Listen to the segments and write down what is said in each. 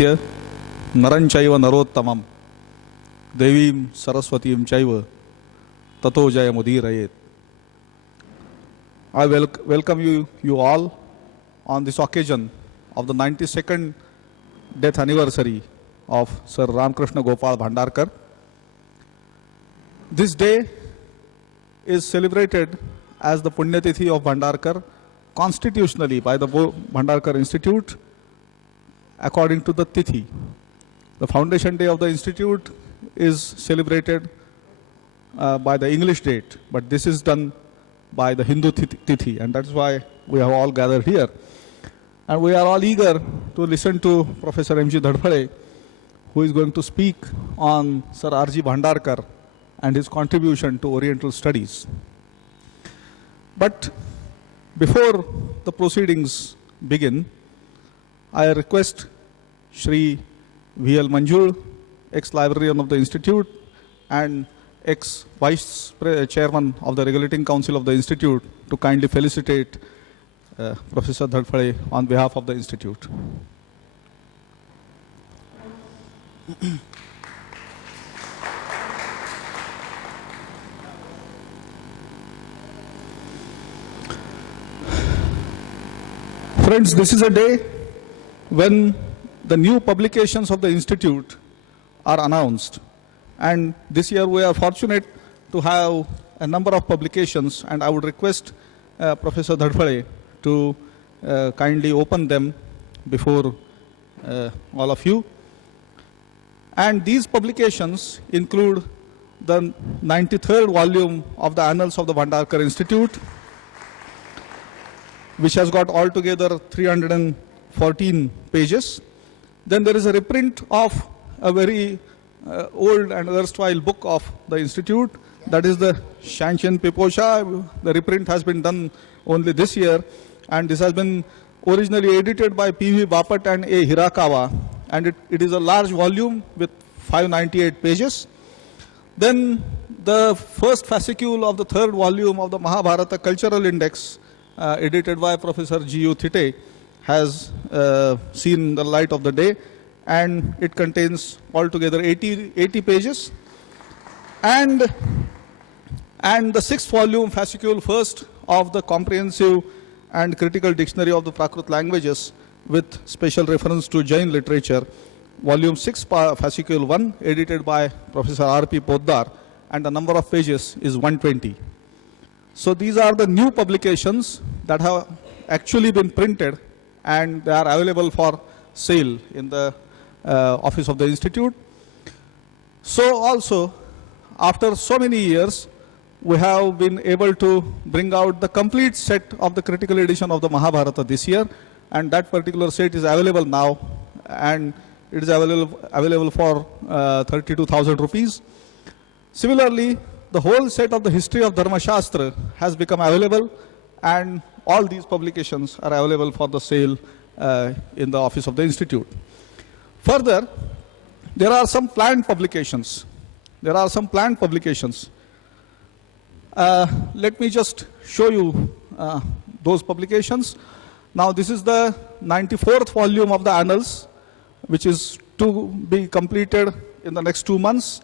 नरंचैव नरोत्तमं देवीं सरस्वतीं चैव ततो जयमुदीरयेत्. I welcome you all on this occasion of the 92nd death anniversary of Sir Ramakrishna Gopal Bhandarkar. This day is celebrated as the Punyatithi of Bhandarkar constitutionally by the Bhandarkar Institute according to the Tithi. The foundation day of the institute is celebrated by the English date, but this is done by the Hindu Tithi, and that's why we have all gathered here. And we are all eager to listen to Professor M.G. Dhadphade, who is going to speak on Sir R.G. Bhandarkar and his contribution to Oriental studies. But before the proceedings begin, I request Shri V.L. Manjul, ex-librarian of the Institute and ex-vice chairman of the Regulating Council of the Institute, to kindly felicitate Professor Dhadphade on behalf of the Institute. Friends, this is a day when the new publications of the Institute are announced. And this year we are fortunate to have a number of publications, and I would request Professor Dhadphade to kindly open them before all of you. And these publications include the 93rd volume of the Annals of the Bhandarkar Institute, which has got altogether 314 pages. Then there is a reprint of a very old and erstwhile book of the Institute, that is the Shanchen Piposha. The reprint has been done only this year, and this has been originally edited by P.V. Bapat and A. Hirakawa, and it is a large volume with 598 pages. Then the first fascicule of the third volume of the Mahabharata Cultural Index, edited by Professor G.U. Thitte, has seen the light of the day, and it contains altogether 80 pages. And the sixth volume, fascicule first, of the Comprehensive and Critical Dictionary of the Prakrit Languages with special reference to Jain literature, volume 6, fascicule 1, edited by Professor R.P. Poddar, and the number of pages is 120. So these are the new publications that have actually been printed, and they are available for sale in the office of the Institute. So also, after so many years, we have been able to bring out the complete set of the critical edition of the Mahabharata this year, and that particular set is available now, and it is available for 32,000 rupees. Similarly, the whole set of the history of Dharma Shastra has become available, and all these publications are available for the sale in the office of the Institute. Further, there are some planned publications. Let me just show you those publications. Now, this is the 94th volume of the Annals, which is to be completed in the next 2 months.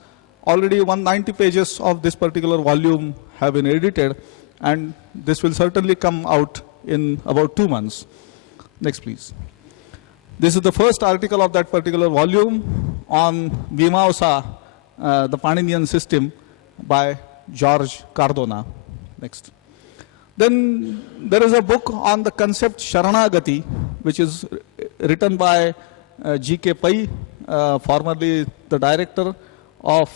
Already 190 pages of this particular volume have been edited, and this will certainly come out in about 2 months. Next, please. This is the first article of that particular volume on Vimamsa, the Paninian system, by George Cardona. Next. Then there is a book on the concept Sharanagati, which is written by G.K. Pai, formerly the director of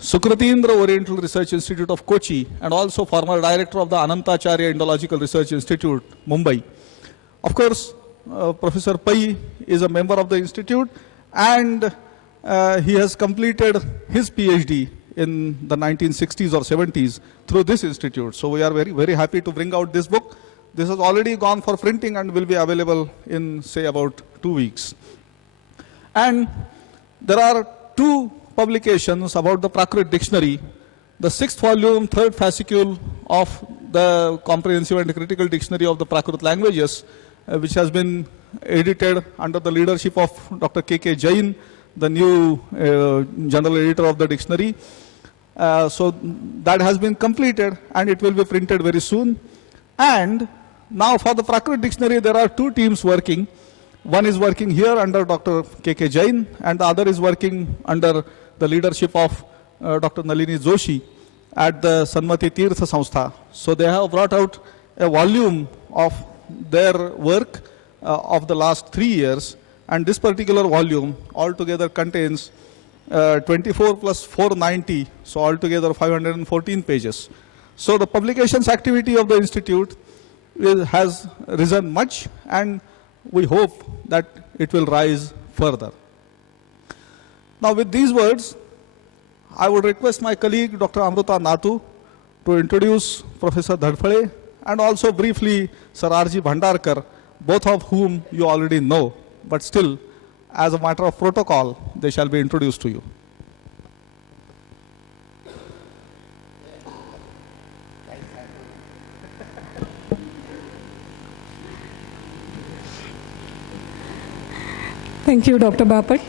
Sukratindra Oriental Research Institute of Kochi, and also former director of the Anantacharya Indological Research Institute, Mumbai. Of course, Professor Pai is a member of the Institute, and he has completed his PhD in the 1960s or 70s through this institute. So we are very, very happy to bring out this book. This has already gone for printing and will be available in, say, about 2 weeks. And there are 2 publications about the Prakrit Dictionary. The 6th volume, 3rd fascicule of the comprehensive and critical dictionary of the Prakrit languages, which has been edited under the leadership of Dr. K.K. Jain, the new general editor of the dictionary. So that has been completed and it will be printed very soon. And now for the Prakrit dictionary, there are two teams working. One is working here under Dr. K.K. Jain and the other is working under the leadership of Dr. Nalini Joshi at the Sanmati Tirtha Samstha. So they have brought out a volume of their work of the last 3 years, and this particular volume altogether contains 24 plus 490, so altogether 514 pages. So the publications activity of the institute has risen much, and we hope that it will rise further. Now with these words, I would request my colleague Dr. Amruta Nathu to introduce Professor Dhadphale and also briefly Sir R.G. Bhandarkar, both of whom you already know, but still as a matter of protocol, they shall be introduced to you. Thank you, Dr. Bapat.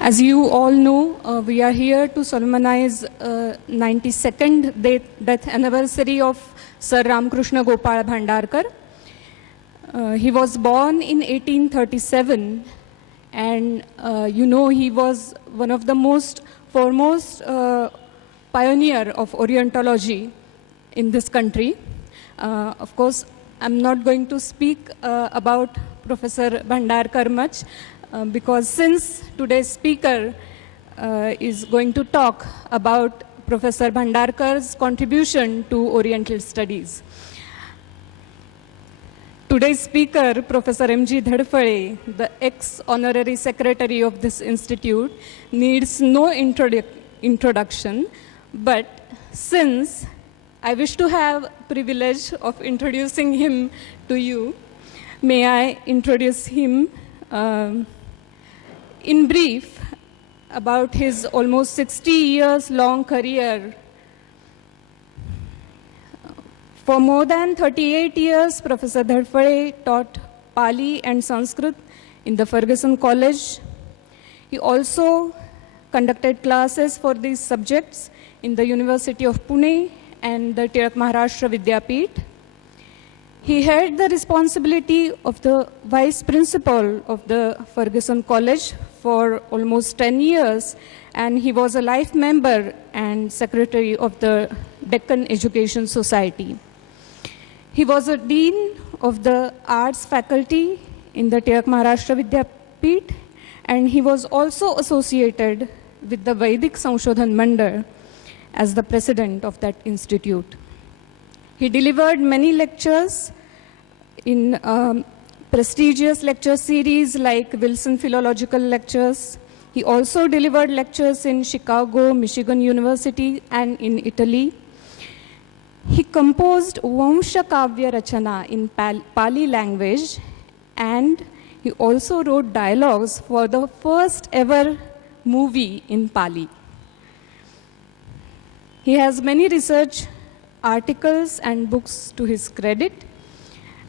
As you all know, we are here to solemnize 92nd death anniversary of Sir Ramakrishna Gopal Bhandarkar. He was born in 1837, and he was one of the most foremost pioneer of Orientology in this country. Of course, I'm not going to speak about Professor Bhandarkar much because since today's speaker is going to talk about Professor Bhandarkar's contribution to Oriental studies. Today's speaker, Professor M.G. Dhadphale, the ex-honorary secretary of this institute, needs no introduction, but since I wish to have privilege of introducing him to you, may I introduce him in brief about his almost 60 years long career. For more than 38 years, Professor Dhadphale taught Pali and Sanskrit in the Ferguson College. He also conducted classes for these subjects in the University of Pune and the Tilak Maharashtra Vidyapeeth. He had the responsibility of the vice principal of the Ferguson College for almost 10 years, and he was a life member and secretary of the Deccan Education Society. He was a dean of the arts faculty in the Tilak Maharashtra Vidyapeeth, and he was also associated with the Vedic Sanshothan Mandal as the president of that institute. He delivered many lectures in prestigious lecture series like Wilson Philological Lectures. He also delivered lectures in Chicago, Michigan University, and in Italy. He composed Vamsha Kavya Rachana in Pali language, and he also wrote dialogues for the first ever movie in Pali. He has many research articles and books to his credit.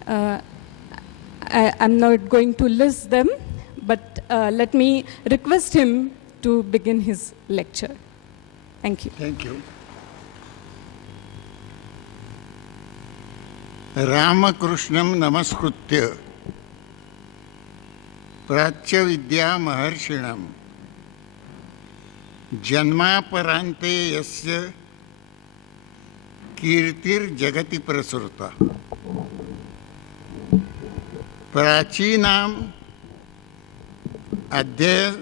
I'm not going to list them, but let me request him to begin his lecture. Thank you. Thank you. Ramakrishnam namaskritya prachya vidya maharshinam janmaparante yasya kirtir jagati prasruta prachinam adhyayana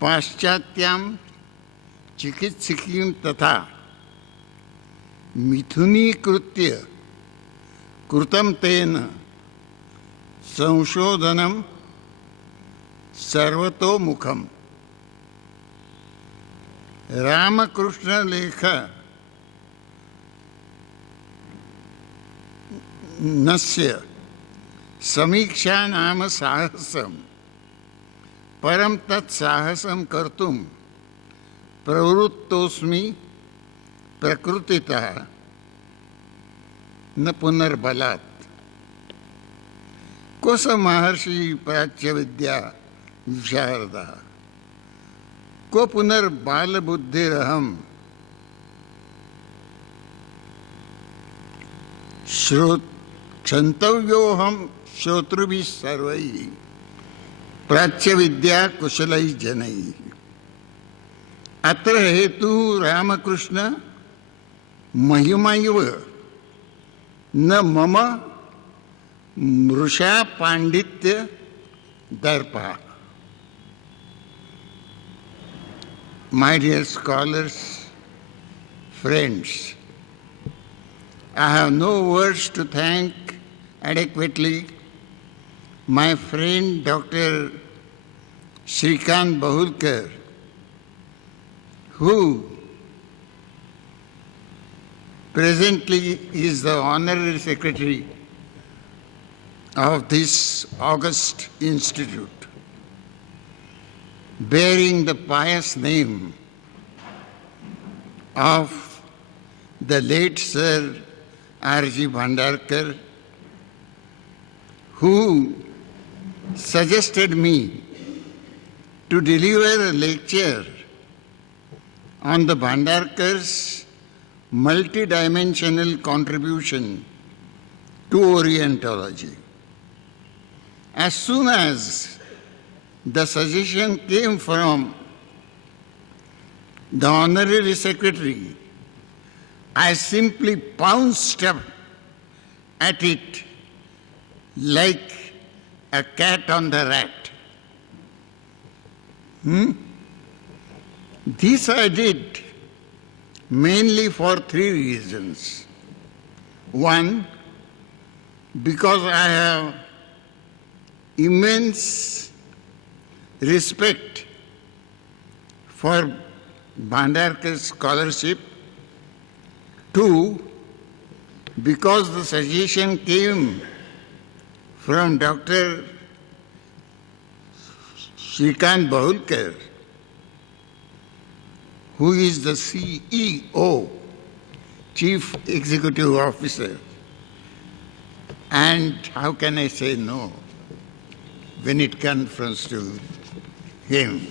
पाश्चात्याम चिकित्सकीम तथा मिथुनीकृत्य कृतं तेन संशोधनम सर्वतोमुखम रामकृष्ण लेख नस्य समीक्षा नाम साहसम परम तत्साहसम कर्तुम प्रवृत्तोस्मि प्रकृतितः न पुनर्बलात्। कोस महर्षि प्राच्य विद्या विशारदः को पुनर्बाल बुद्धिरहम क्षन्तव्योऽहं श्रोतृभिः सर्वैः प्राच्य विद्या कुशलैः जनैः। अत्र हेतु रामकृष्ण महिमैव न मम मृषा पांडित्य दर्पः। My dear scholars, friends, I have no words to thank adequately my friend Dr. Shrikant Bahulkar, who presently is the honorary secretary of this august institute, bearing the pious name of the late Sir R.G. Bhandarkar, who suggested me to deliver a lecture on the Bhandarkar's multidimensional contribution to Orientology. As soon as the suggestion came from the honorary secretary, I simply pounced up at it like a cat on the rat. This I did mainly for three reasons. One, because I have immense respect for Bhandarkar's scholarship. Two, because the suggestion came from Dr. Shrikant Bahulkar, who is the CEO, Chief Executive Officer. And how can I say no when it confers to him?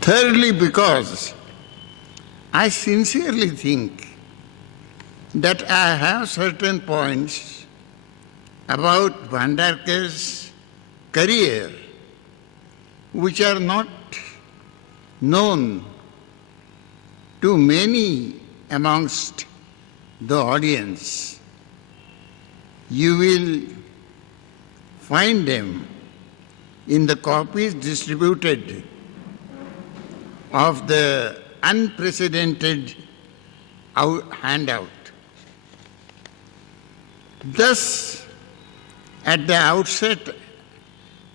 Thirdly, because I sincerely think that I have certain points about Bhandarkar's career which are not known to many amongst the audience. You will find them in the copies distributed of the unprecedented handout. Thus, at the outset,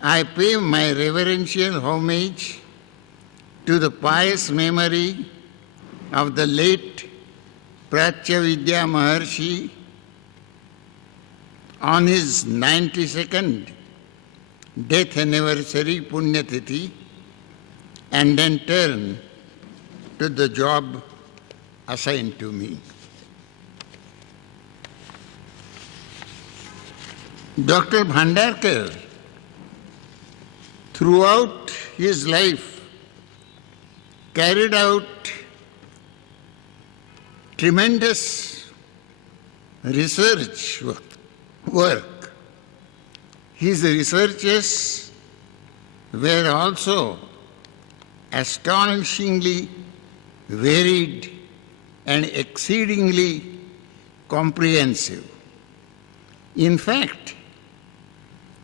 I pay my reverential homage to the pious memory of the late Prachya Vidya Maharshi on his 92nd death anniversary Punyatithi, and then turn to the job assigned to me. Dr. Bhandarkar, throughout his life, carried out tremendous research work. His researches were also astonishingly varied and exceedingly comprehensive. In fact,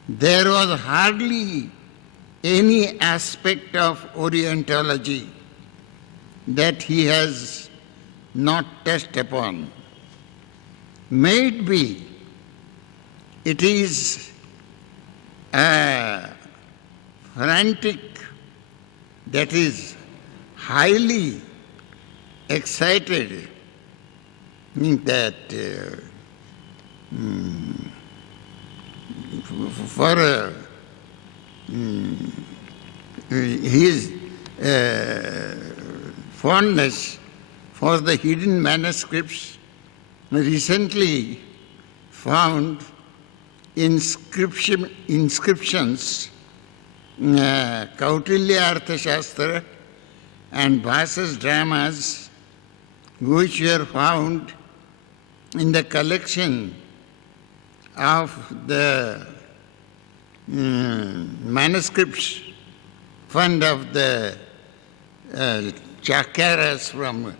there was hardly any aspect of Orientology that he has not touched upon. May it be it is a frantic, that is highly excited, for his fondness for the hidden manuscripts recently found inscriptions, Kautilya Arthashastra and Bhasa's dramas, which were found in the collection of the manuscripts fund of the Chakaras from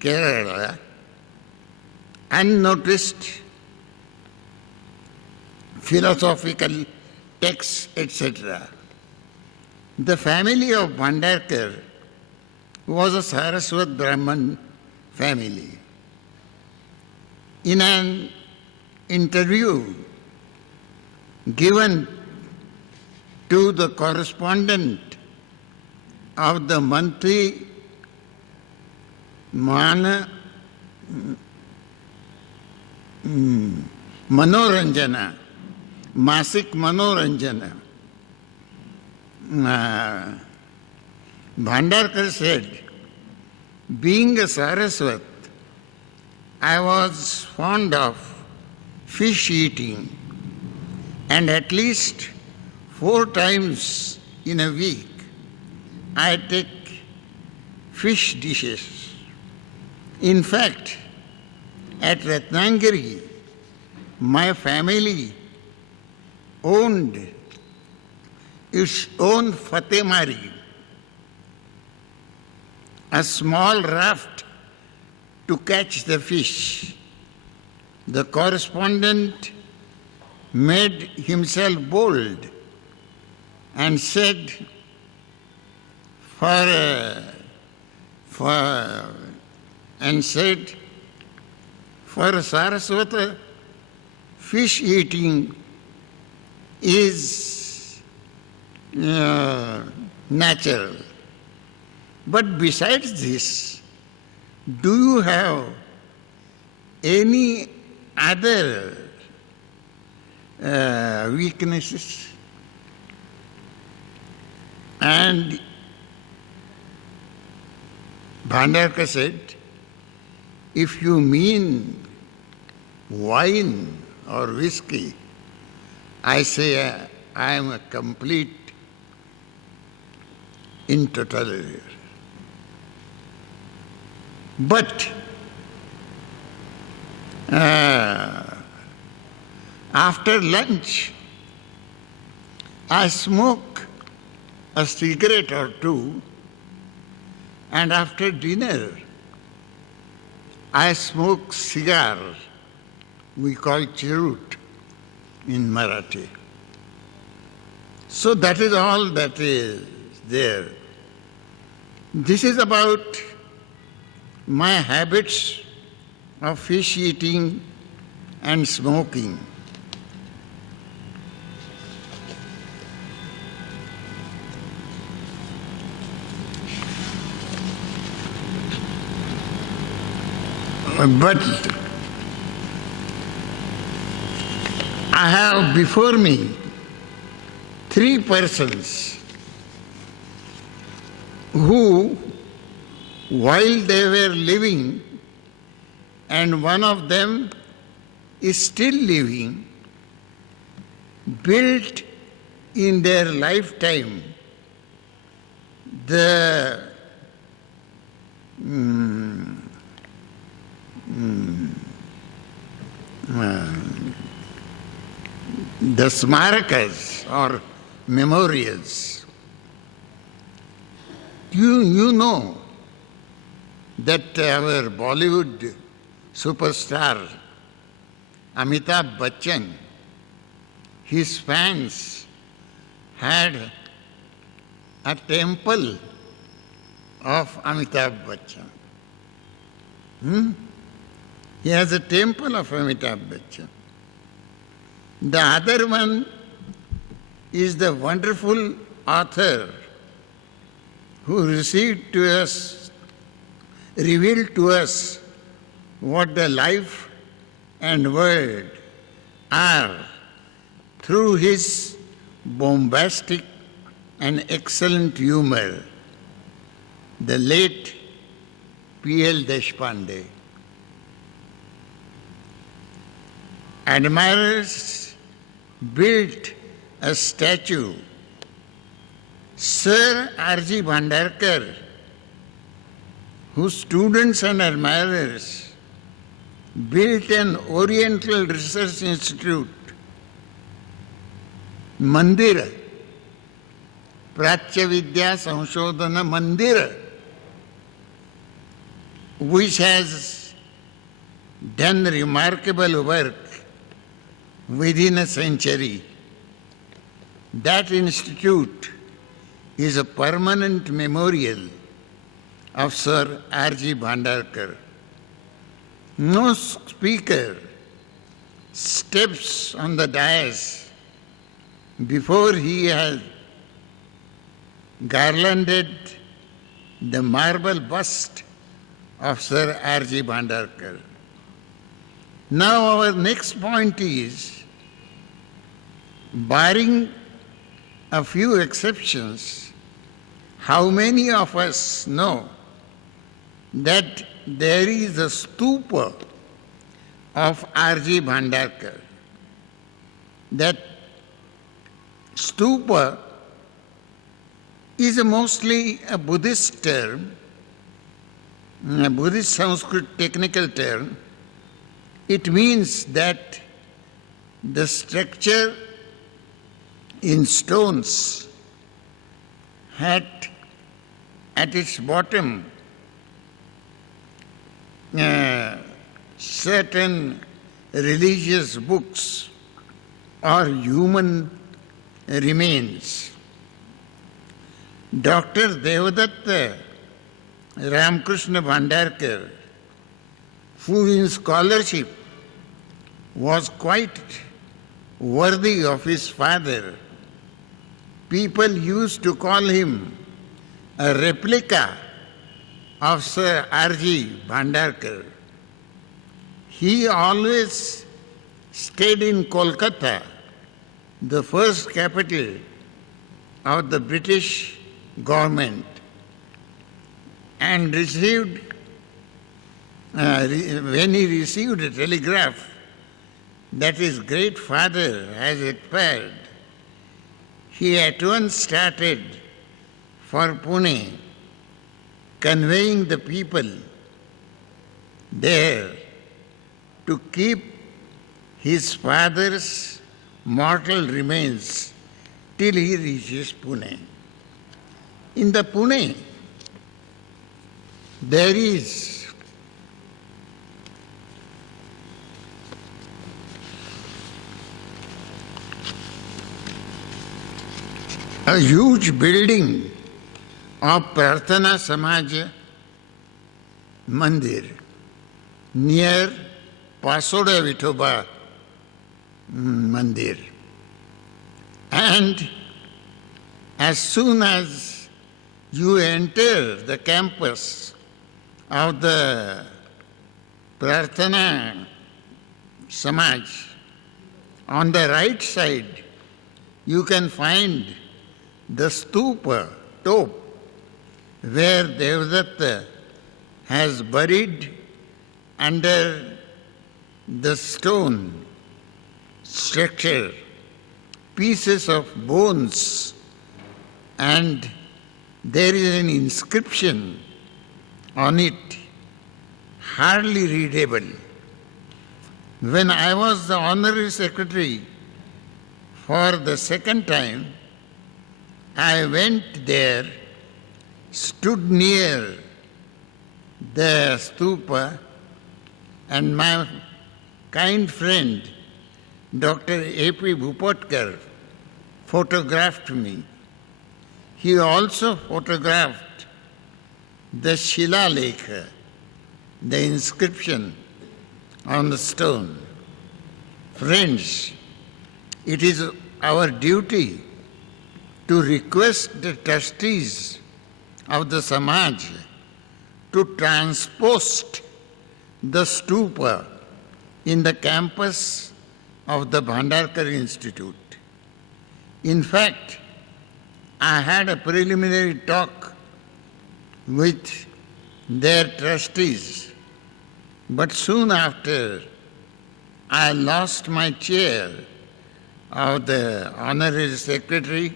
Kerala, unnoticed philosophical texts, etc. The family of Bhandarkar was a Saraswat Brahman family. In an interview given to the correspondent of the monthly Manoranjana, Masik Manoranjana, Bhandarkar said, being a Saraswat, I was fond of fish eating, and at least 4 times in a week I take fish dishes. In fact, at Ratnagiri, my family owned its own Fatemari, a small raft to catch the fish. The correspondent made himself bold and said, for Saraswata, fish eating is natural. But besides this, do you have any other weaknesses? And Bhandarkar said, if you mean wine or whiskey, I say I am a complete intolerant. But after lunch, I smoke a cigarette or two, and after dinner, I smoke cigar. We call cherut in Marathi. So that is all that is there. This is about my habits of fish eating and smoking. But I have before me 3 persons who, while they were living, and one of them is still living, built in their lifetime the smarakas or memorials. You know that our Bollywood superstar Amitabh Bachchan, his fans had a temple of Amitabh Bachchan. He has a temple of Amitabh Bachchan. The other one is the wonderful author who revealed to us what the life and world are through his bombastic and excellent humor, the late P.L. Deshpande. Admirers built a statue. Sir R.G. Bhandarkar, whose students and admirers built an Oriental Research Institute, Mandir, Prachya Vidya Sanşodhana Mandir, which has done remarkable work within a century. That institute is a permanent memorial of Sir R.G. Bhandarkar. No speaker steps on the dais before he has garlanded the marble bust of Sir R.G. Bhandarkar. Now our next point is, barring a few exceptions, how many of us know that there is a stupa of R.G. Bhandarkar? That stupa is mostly a Buddhist term, a Buddhist Sanskrit technical term. It means that the structure in stones had at its bottom certain religious books or human remains. Dr. Devadatta Ramakrishna Bhandarkar, who in scholarship was quite worthy of his father, people used to call him a replica of Sir R.G. Bhandarkar. He always stayed in Kolkata, the first capital of the British government, and received, when he received a telegraph that his great father has expired, he at once started for Pune, conveying the people there to keep his father's mortal remains till he reaches Pune. In the Pune, there is a huge building of Prarthana Samaj Mandir near Pasoda Vithoba Mandir. And as soon as you enter the campus of the Prarthana Samaj, on the right side you can find the stupa, top, where Devadatta has buried under the stone structure pieces of bones, and there is an inscription on it, hardly readable. When I was the honorary secretary for the second time, I went there, stood near the stupa, and my kind friend, Dr. A.P. Bhupatkar, photographed me. He also photographed the Shila Lekha, the inscription on the stone. Friends, it is our duty to request the trustees of the Samaj to transpost the stupa in the campus of the Bhandarkar Institute. In fact, I had a preliminary talk with their trustees, but soon after I lost my chair of the honorary secretary.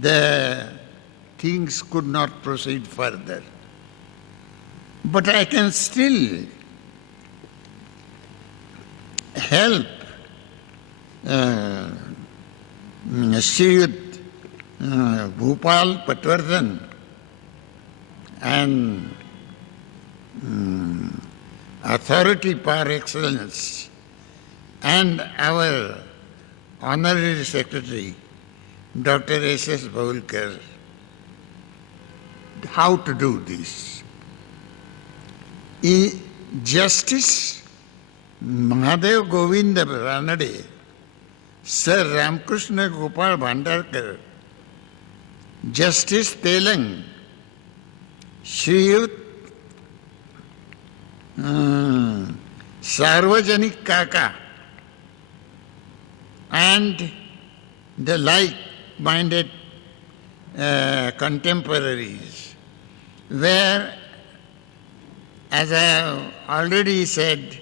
The things could not proceed further. But I can still help Sriyut Bhupal Patwardhan and authority par excellence and our honorary secretary, Dr. S.S. Bhaulkar, how to do this. Justice Mahadev Govind Ranade, Sir Ramkrishna Gopal Bhandarkar, Justice Telang, Sriyut Sarvajanik Kaka, and the like-minded contemporaries were, as I have already said,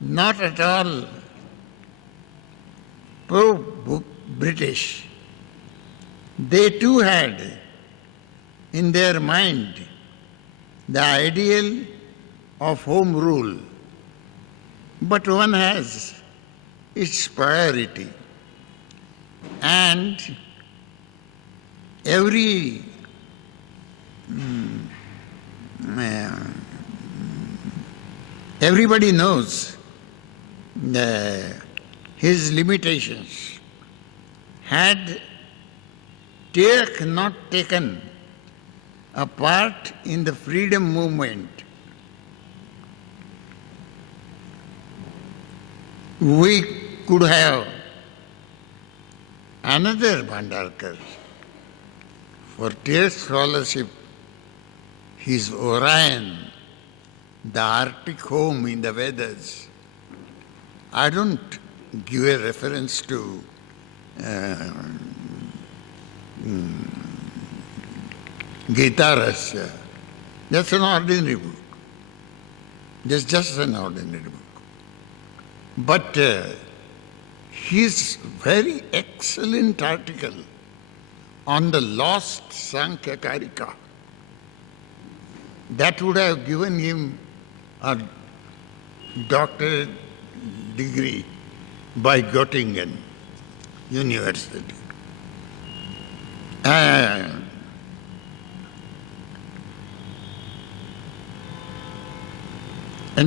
not at all pro-British. They too had in their mind the ideal of home rule, but one has its priority. And everybody knows his limitations. Had Tilak not taken a part in the freedom movement, we could have another Bhandarkar. For Tilak's scholarship, his Orion, the Arctic home in the Vedas. I don't give a reference to Gita Rasya. That's an ordinary book. That's just an ordinary book. But his very excellent article on the lost Sankhya Karika, that would have given him a doctorate degree by Göttingen University. And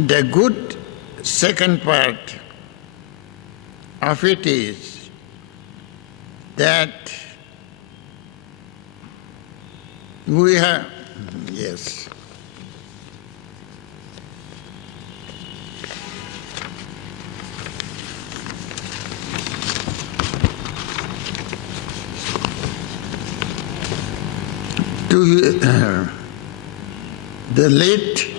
the good second part of it is that we have, yes, to the late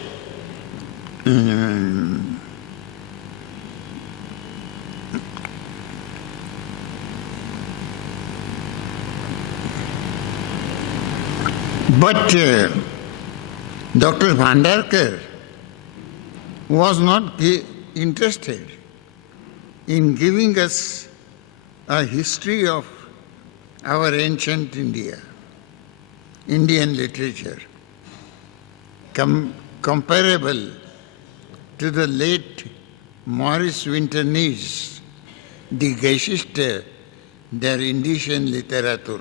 but Dr. Bhandarkar was not interested in giving us a history of our ancient India, Indian literature, comparable to the late Maurice Winternees, Die Geschichte der indischen Literatur,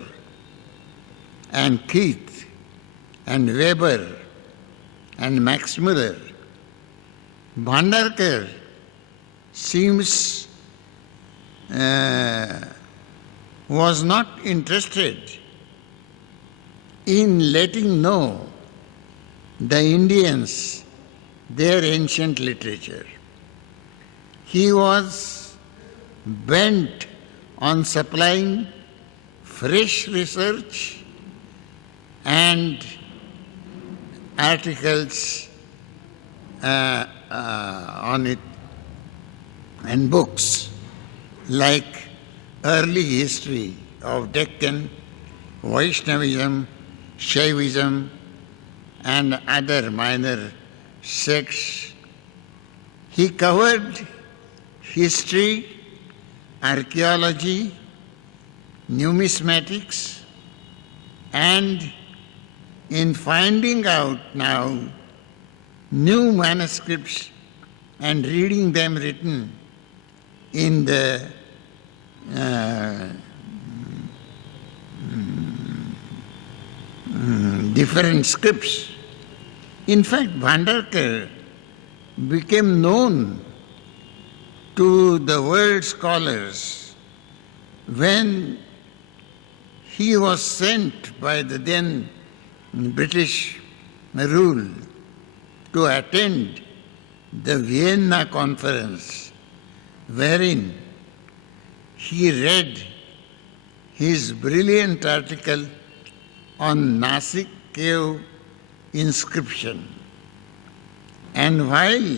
and Keith, and Weber, and Max Muller. Bhandarkar seems was not interested in letting know the Indians their ancient literature. He was bent on supplying fresh research and articles on it and books like early history of Deccan, Vaishnavism, Shaivism, and other minor sects. He covered history, archaeology, numismatics, and in finding out now new manuscripts and reading them written in the different scripts. In fact, Bhandarkar became known to the world scholars when he was sent by the then British rule to attend the Vienna conference, wherein he read his brilliant article on Nasik cave inscription. And while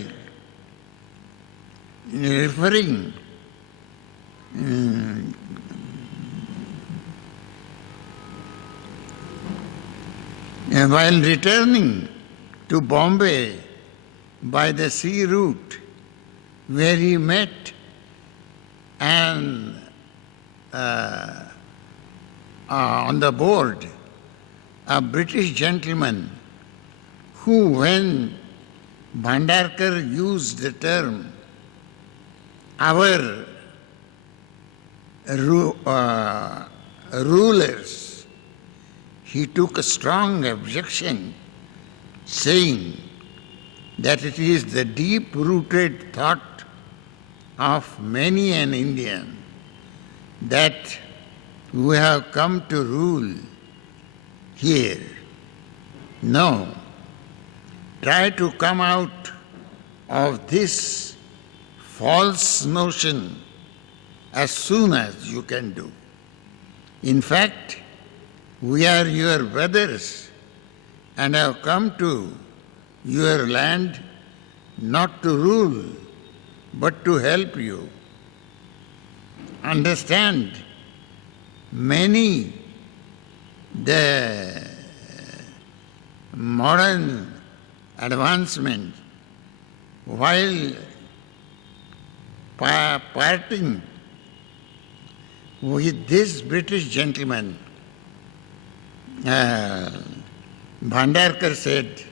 referring while returning to Bombay by the sea route, where he met an on the board a British gentleman who, when Bhandarkar used the term our rulers, he took a strong objection, saying that it is the deep-rooted thought of many an Indian that we have come to rule here. No, try to come out of this false notion as soon as you can do. In fact, we are your brothers and have come to your land not to rule, but to help you. Understand, many the modern advancement, while parting with this British gentleman, Bhandarkar said,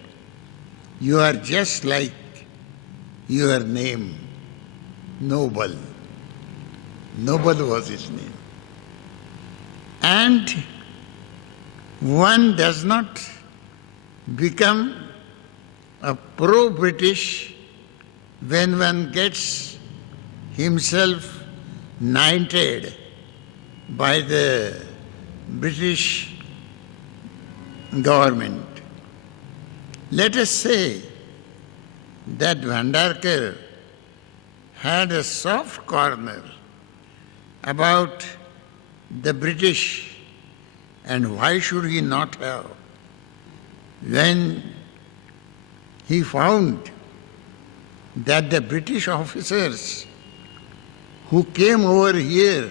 "You are just like your name, Noble." Noble was his name. And one does not become a pro-British when one gets himself knighted by the British government. Let us say that Bhandarkar had a soft corner about the British, and why should he not have? When he found that the British officers who came over here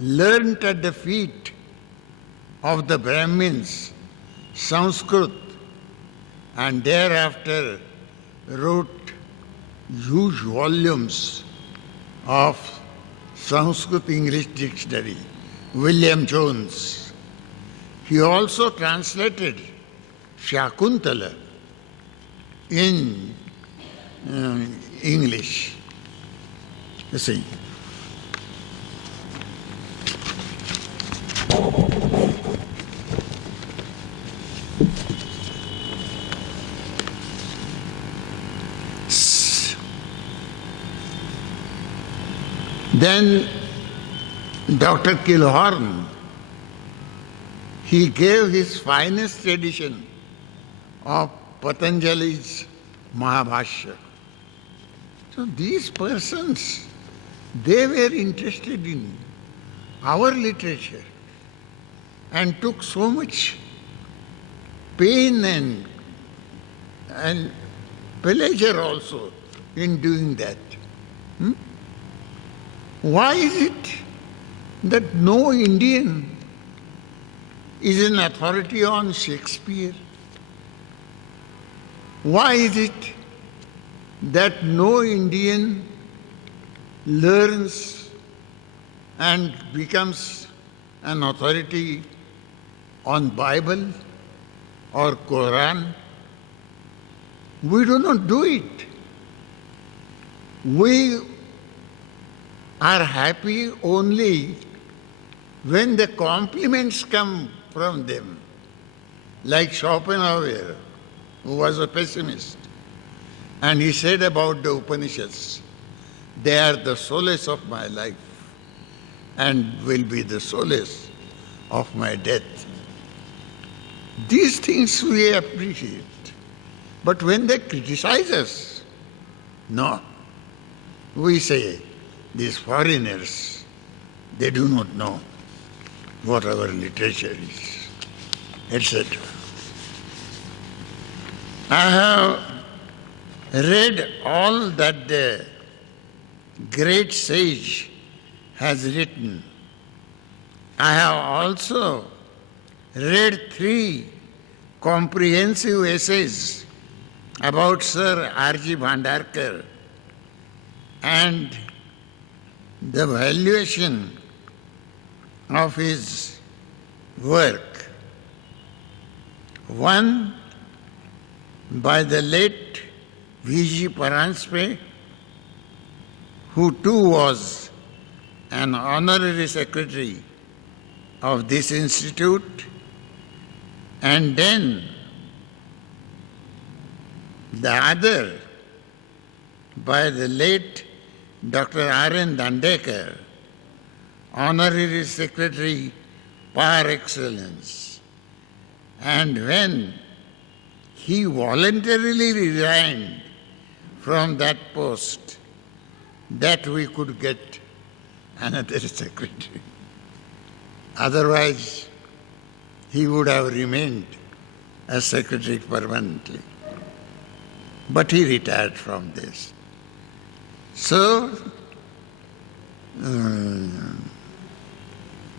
learnt at the feet of the Brahmins Sanskrit and thereafter wrote huge volumes of Sanskrit English dictionary, William Jones. He also translated Shakuntala in English. You see. Then Dr. Kilhorn, he gave his finest edition of Patanjali's Mahabhashya. So these persons, they were interested in our literature and took so much pain and pleasure also in doing that. Why is it that no Indian is an authority on Shakespeare? Why is it that no Indian learns and becomes an authority on Bible or Quran? We do not do it. We are happy only when the compliments come from them, like Schopenhauer, who was a pessimist, and he said about the Upanishads, they are the solace of my life and will be the solace of my death. These things we appreciate. But when they criticize us, no. We say, these foreigners, they do not know what our literature is, etc. I have read all that the great sage has written. I have also read 3 comprehensive essays about Sir R.G. Bhandarkar and the valuation of his work. One by the late V.G. Paranspe, who too was an honorary secretary of this institute, and then the other by the late Dr. R.N. Dandekar, honorary secretary par excellence. And when he voluntarily resigned from that post, that we could get another secretary. Otherwise, he would have remained as secretary permanently. But he retired from this. So,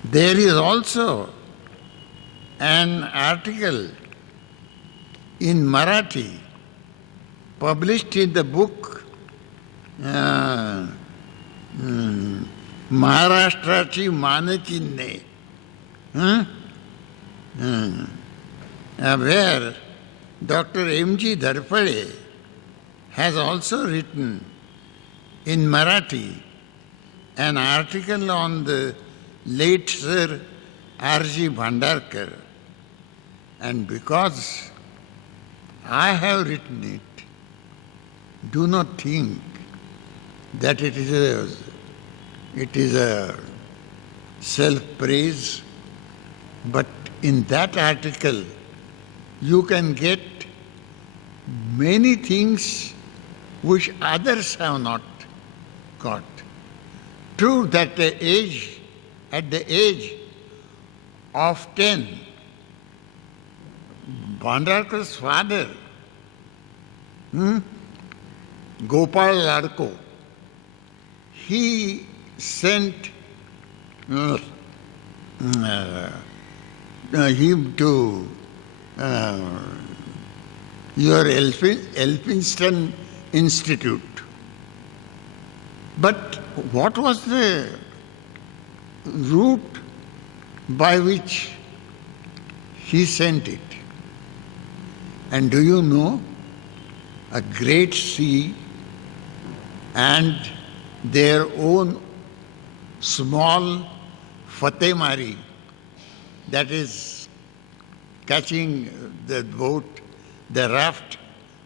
there is also an article in Marathi published in the book Maharashtrachi Manachinne, where Dr. M.G. Dharpade has also written in Marathi an article on the late Sir R.G. Bhandarkar. And because I have written it, do not think that it is a self-praise, but in that article you can get many things which others have not got. True that at the age of 10, Bhandarkar's father, Gopal Ladko, he sent him to your Elphinstone Institute. But what was the route by which he sent it? And do you know, a great sea and their own small Fatemari, that is catching the boat, the raft,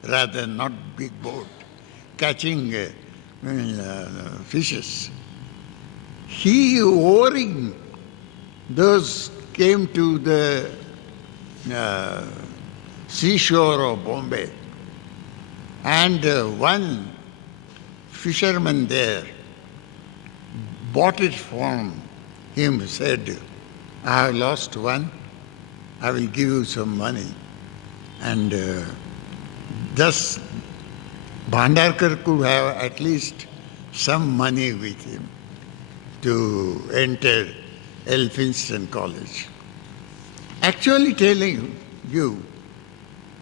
rather not big boat, catching fishes. He oaring, those came to the seashore of Bombay, and one fisherman there bought it from him, said, I have lost one, I will give you some money. And thus Bhandarkar could have at least some money with him to enter Elphinstone College. Actually telling you,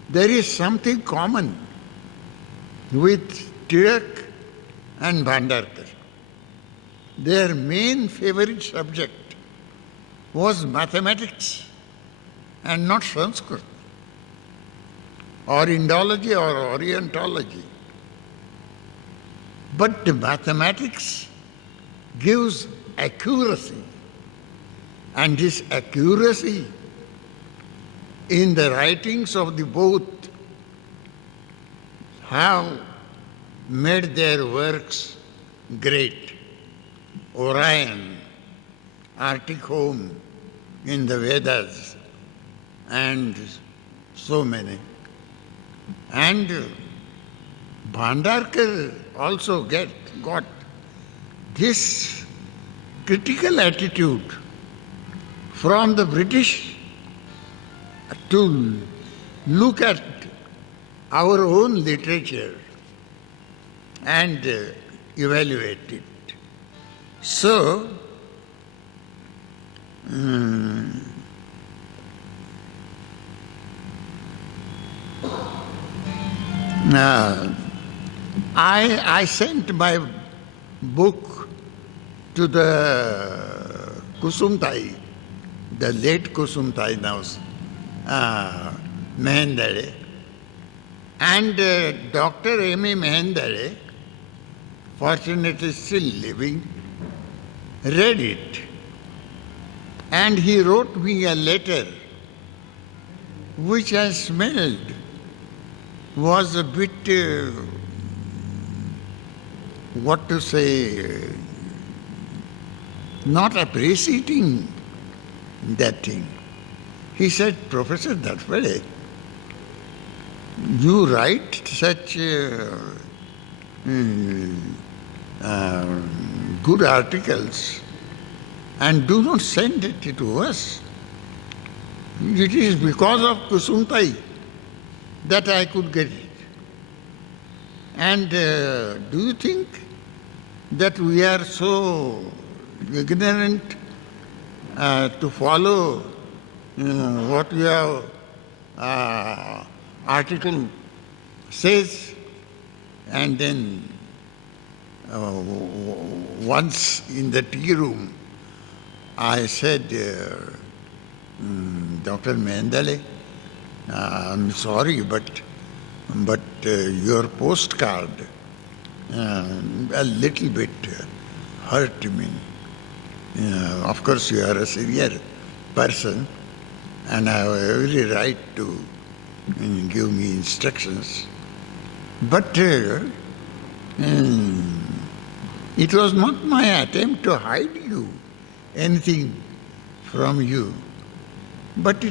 there is something common with Tilak and Bhandarkar. Their main favorite subject was mathematics and not Sanskrit, or Indology or Orientology. But the mathematics gives accuracy, and this accuracy in the writings of the both have made their works great. Orion, Arctic Home in the Vedas, and so many. And Bhandarkar also got this critical attitude from the British to look at our own literature and evaluate it. So, I sent my book to the Kusumtai, the late Kusumtai now, Mehendale, and Dr. M.A. Mehendale, fortunately still living, read it, and he wrote me a letter which I smelled was a bit, what to say, not appreciating that thing. He said, Professor Darpade, you write such good articles and do not send it to us. It is because of Kusumtai that I could get it. And do you think that we are so ignorant to follow what your article says? And then once in the tea room, I said, Dr. Mehendale, I'm sorry, but your postcard a little bit hurt me. Of course, you are a senior person, and I have every right to give me instructions. But it was not my attempt to hide anything from you, but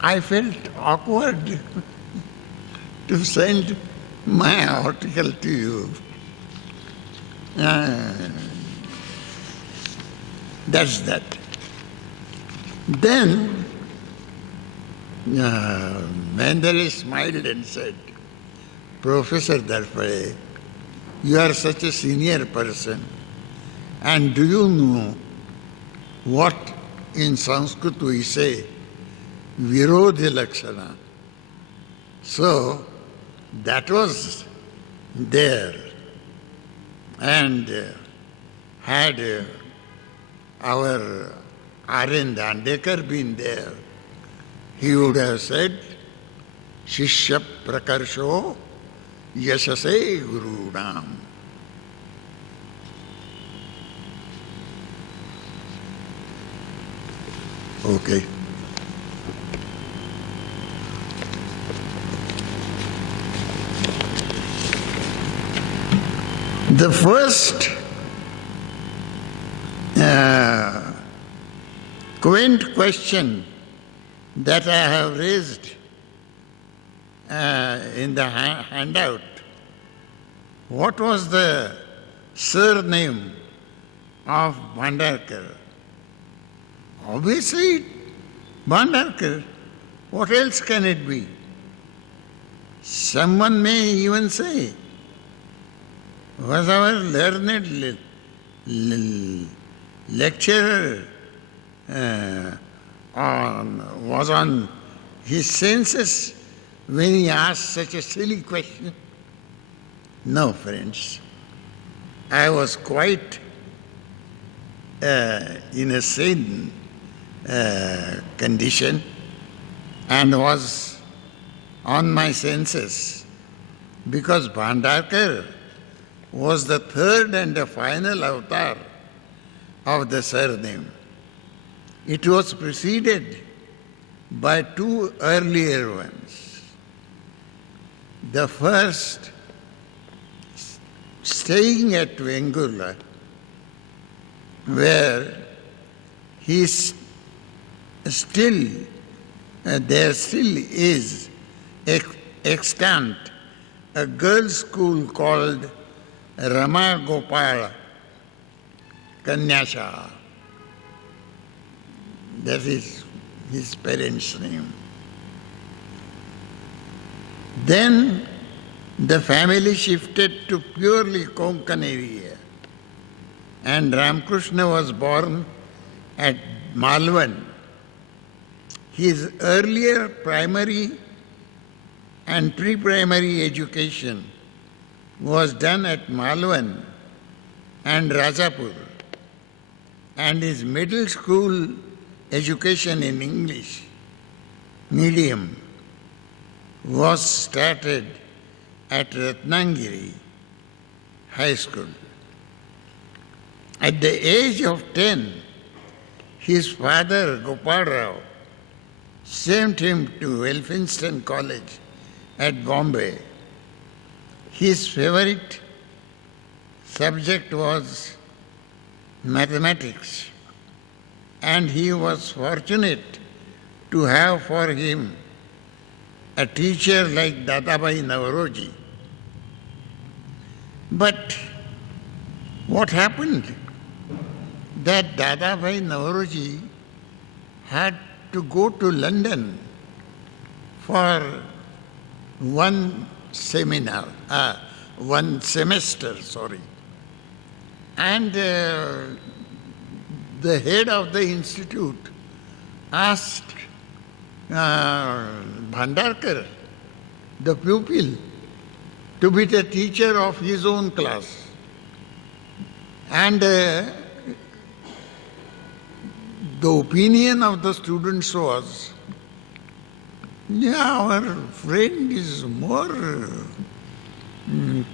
I felt awkward to send my article to you. That's that. Then Mehendale smiled and said, Professor Darpade, you are such a senior person, and do you know what in Sanskrit we say, Virodhi Lakshana? So, that was there, and had our R.N. Dandekar been there, he would have said, Shishya Prakarsho Yashase Gurunam. Okay. The first quaint question that I have raised in the handout, what was the surname of Bhandarkar? Obviously, Bhandarkar. What else can it be? Someone may even say, was our learned lecturer was on his senses when he asked such a silly question? No, friends. I was quite in a sane condition and was on my senses because Bhandarkar was the third and the final avatar of the surname. It was preceded by two earlier ones. The first, staying at Vengula, where there still is extant a girls' school called Rama Gopala Kanyasha. That is his parents' name. Then the family shifted to purely Konkan area, and Ramakrishna was born at Malvan. His earlier primary and pre-primary education was done at Malvan and Rajapur, and his middle school education in English medium was started at Ratnagiri High School. At the age of 10, his father, Gopal Rao, sent him to Elphinstone College at Bombay. His favorite subject was mathematics, and he was fortunate to have for him a teacher like Dadabhai Navroji. But what happened? That Dadabhai Navroji had to go to London for one semester, and the head of the institute asked Bhandarkar, the pupil, to be the teacher of his own class. And the opinion of the students was, our friend is more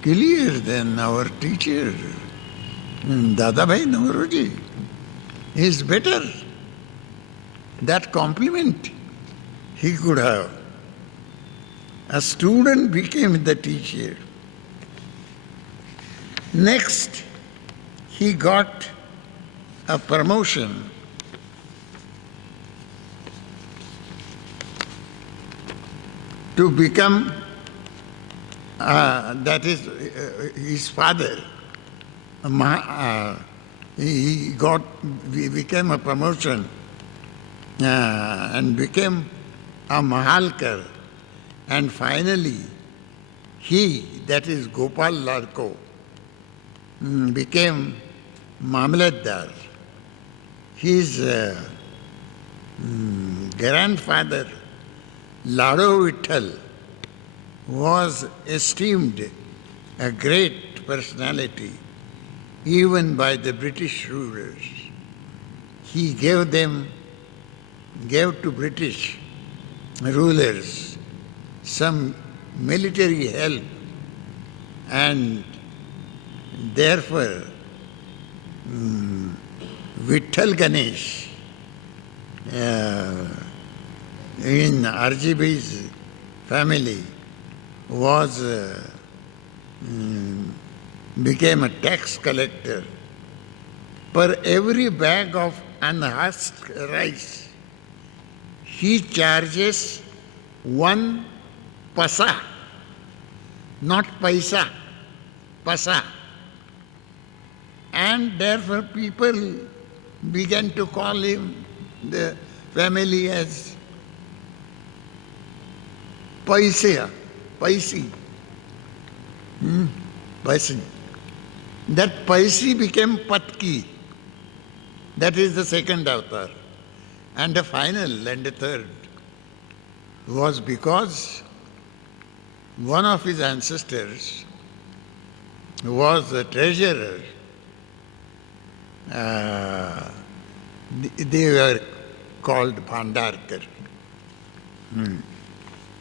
clear than our teacher. Dadabhai Navroji is better. That compliment he could have. A student became the teacher. Next, he got a promotion to become, his father. He became a promotion and became a Mahalkar. And finally, he, that is Gopal Larko, became Mamlatdar. His grandfather, Lado Vittal, was esteemed a great personality even by the British rulers. He gave to British rulers some military help, and therefore Vittal Ganesh in RGB's family became a tax collector. Per every bag of unhusked rice, he charges 1 pasa, not paisa, pasa. And therefore people began to call him, the family, as Paisya, Paisi. Paisi. That Paisi became Patki. That is the second avatar. and a final and a third was because one of his ancestors was the treasurer. They were called Bhandarkar.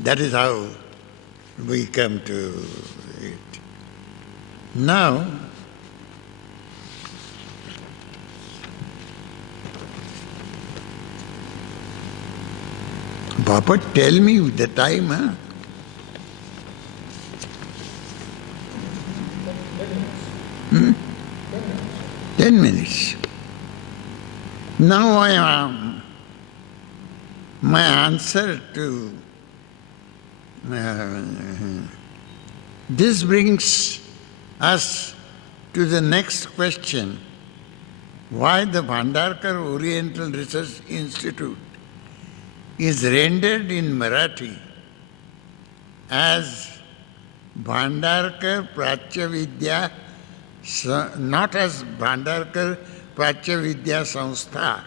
That is how we come to it. Now, Papa, tell me the time, huh? 10 minutes. Now I am my answer to this brings us to the next question. Why the Bhandarkar Oriental Research Institute is rendered in Marathi as Bhandarkar Prachya Vidya, not as Bhandarkar Prachya Vidya Sanstha,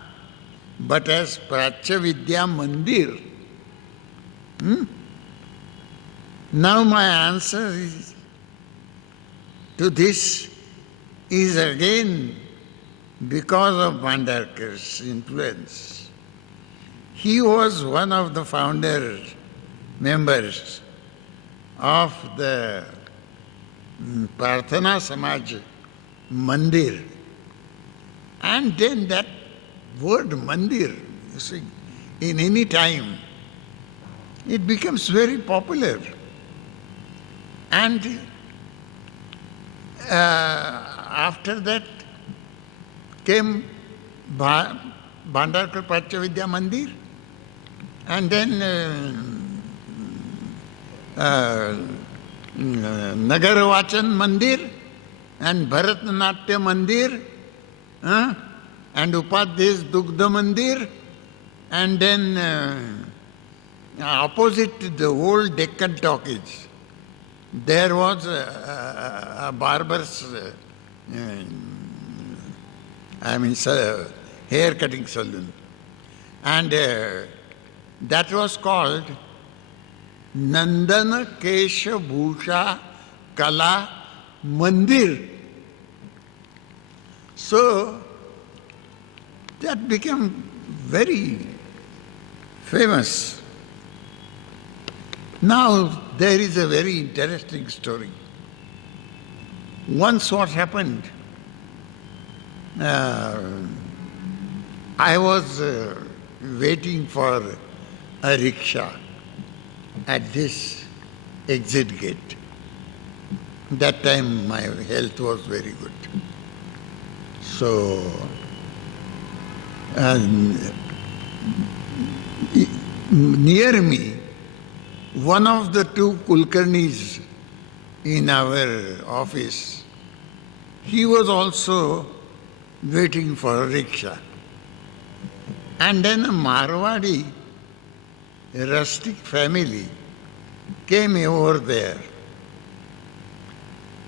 but as Prachya Vidya Mandir. Now my answer to this is again because of Bhandarkar's influence. He was one of the founder members of the Prarthana Samaj Mandir. And then that word Mandir, you see, in any time, it becomes very popular. And after that came Bhandarkar Prachya Vidya Mandir, and then Nagarvachan Mandir, and Bharatnatya Mandir, and Upadhyay's Dugdha Mandir, and then opposite to the old Deccan Talkies, there was a barber's, hair cutting saloon. And that was called Nandana Kesha Bhusha Kala Mandir. So that became very famous. Now there is a very interesting story. Once what happened, I was waiting for a rickshaw at this exit gate. That time my health was very good. So, near me, one of the two Kulkarnis in our office, he was also waiting for a rickshaw. And then a Marwadi, a rustic family, came over there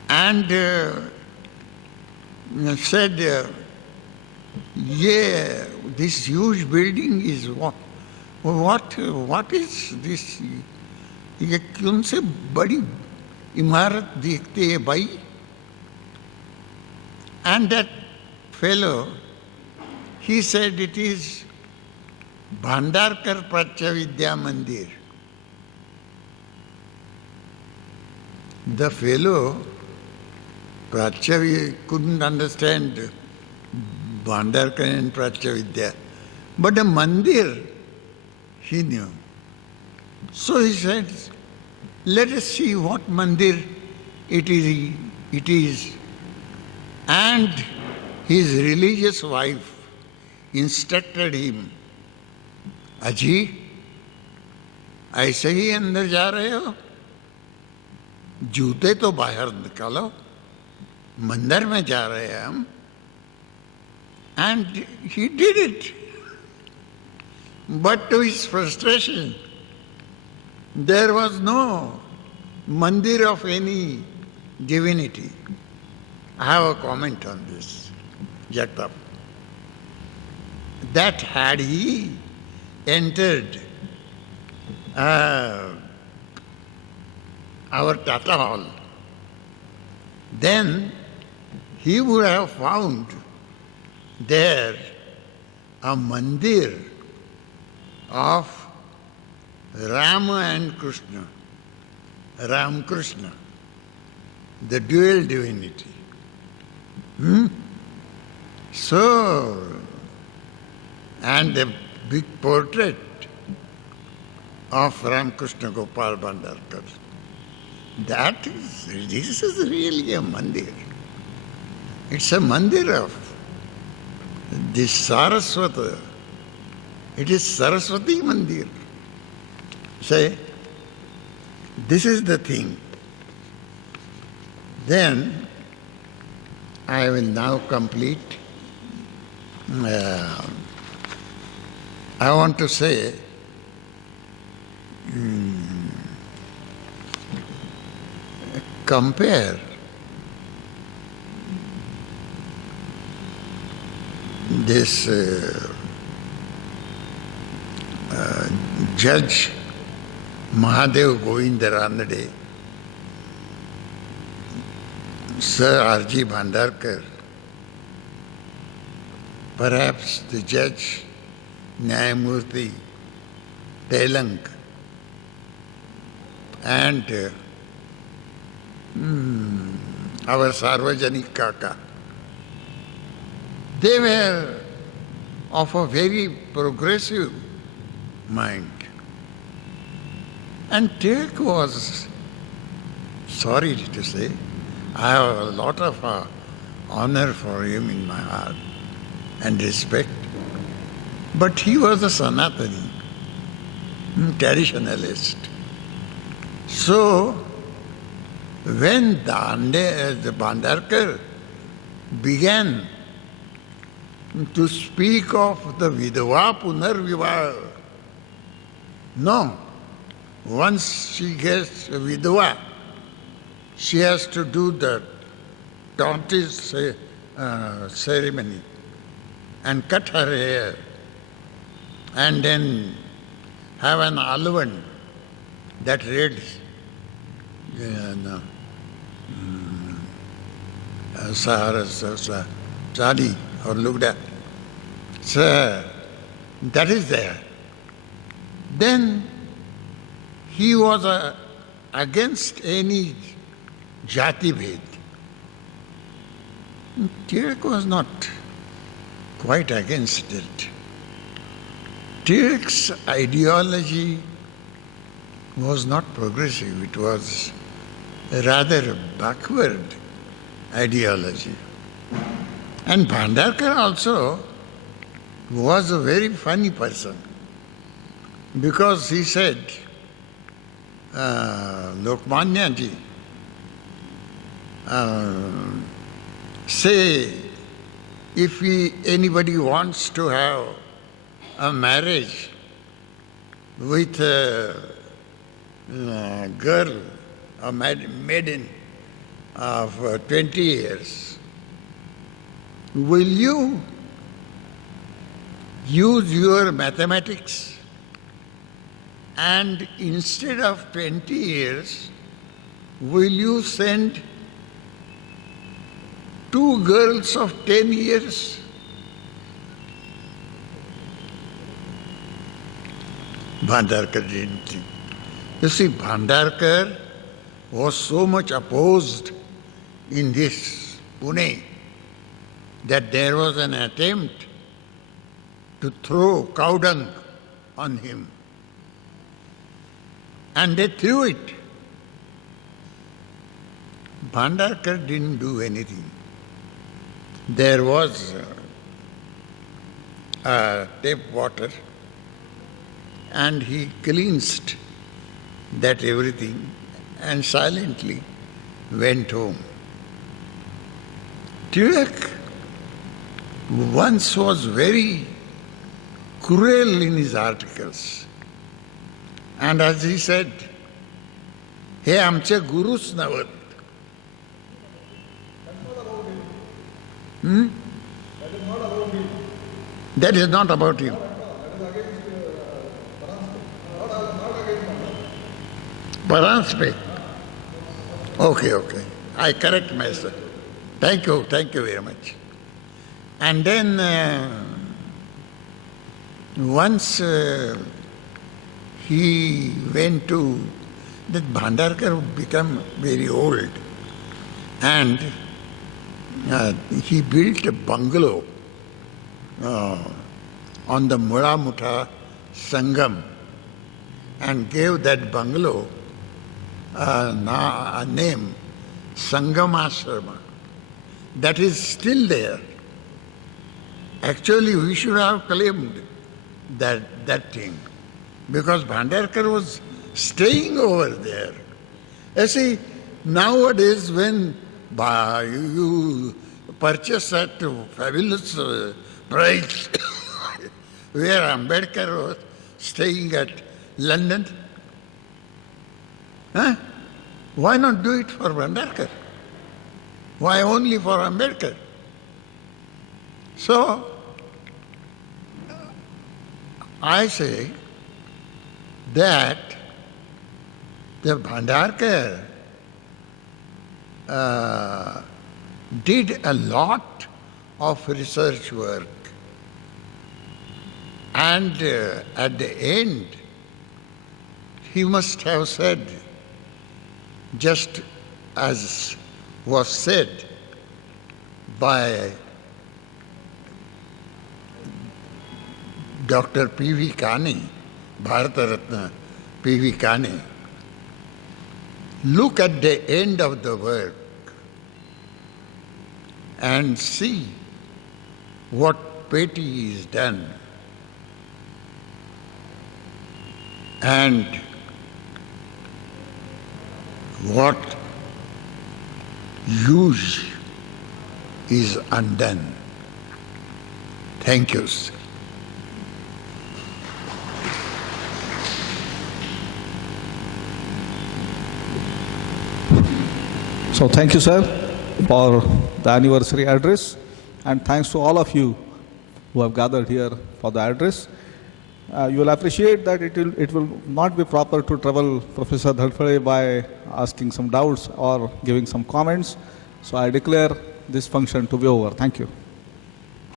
and said, yeah, this huge building is what is this? ये कौन से बड़ी इमारत देखते हैं भाई? And that fellow, he said it is Bhandarkar Prachya Vidya Mandir. The fellow, Prachya, couldn't understand Bhandarkar and Prachya Vidya, but a mandir he knew. So he said, let us see what mandir it is. And his religious wife instructed him, अजी ऐसे ही अंदर जा रहे हो, जूते तो बाहर निकालो, मंदिर में जा रहे हैं हम. And he did it. But to his frustration, there was no mandir of any divinity. I have a comment on this, Jagtap. That had he entered our Tata Hall, then he would have found there a mandir of Rama and Krishna, Ram Krishna, the dual divinity. So, and a big portrait of Ramakrishna Gopal Bhandarkar. This is really a mandir. It's a mandir of this Saraswati. It is Saraswati Mandir. Say, this is the thing. Then I will now complete. I want to say compare this Judge Mahadev Govinda Ranade, Sir R.G. Bhandarkar, perhaps the Judge Nyayamurthy Telang, and our Sarvajanik Kaka. They were of a very progressive mind. And Tilak was, sorry to say, I have a lot of honor for him in my heart and respect. But he was a Sanatani, traditionalist. So, when the Bhandarkar began to speak of the Vidva Punarvivaha, no, once she gets Vidva, she has to do the tortoise ceremony and cut her hair and then have an alwan, that red sari or lugda. So that is there. Then he was against any jati bhed. Tilak was not quite against it. Tilak's ideology was not progressive, it was rather a backward ideology. And Bhandarkar also was a very funny person, because he said, Lokmanya ji, say, if anybody wants to have a marriage with a girl, a maiden of 20 years, will you use your mathematics and instead of 20 years, will you send 2 girls of 10 years? Bhandarkar didn't think. You see, Bhandarkar was so much opposed in this Pune that there was an attempt to throw cow dung on him. And they threw it. Bhandarkar didn't do anything. There was tap water, and he cleansed that everything and silently went home. Tilak once was very cruel in his articles. And as he said, हे आमचे गुरुच नवत. That is not about him. Paranspet. Okay, okay. I correct myself. Thank you very much. And then once he went to, that Bhandarkar became very old, and he built a bungalow on the Mula Mutha Sangam and gave that bungalow a name, Sangamasrama. That is still there. Actually, we should have claimed that thing, because Bhandarkar was staying over there. You see, nowadays when you purchase at fabulous price where Ambedkar was staying at London, why not do it for Bhandarkar? Why only for Ambedkar? So, I say that the Bhandarkar did a lot of research work, and at the end he must have said, just as was said by Dr. P.V. Kani, Bharata Ratna P.V. Kani, look at the end of the work and see what Petty is done and what use is undone. Thank you, sir. So thank you, sir, for the anniversary address, and thanks to all of you who have gathered here for the address. You will appreciate that it will not be proper to trouble Professor Dhadphade by asking some doubts or giving some comments. So I declare this function to be over. Thank you.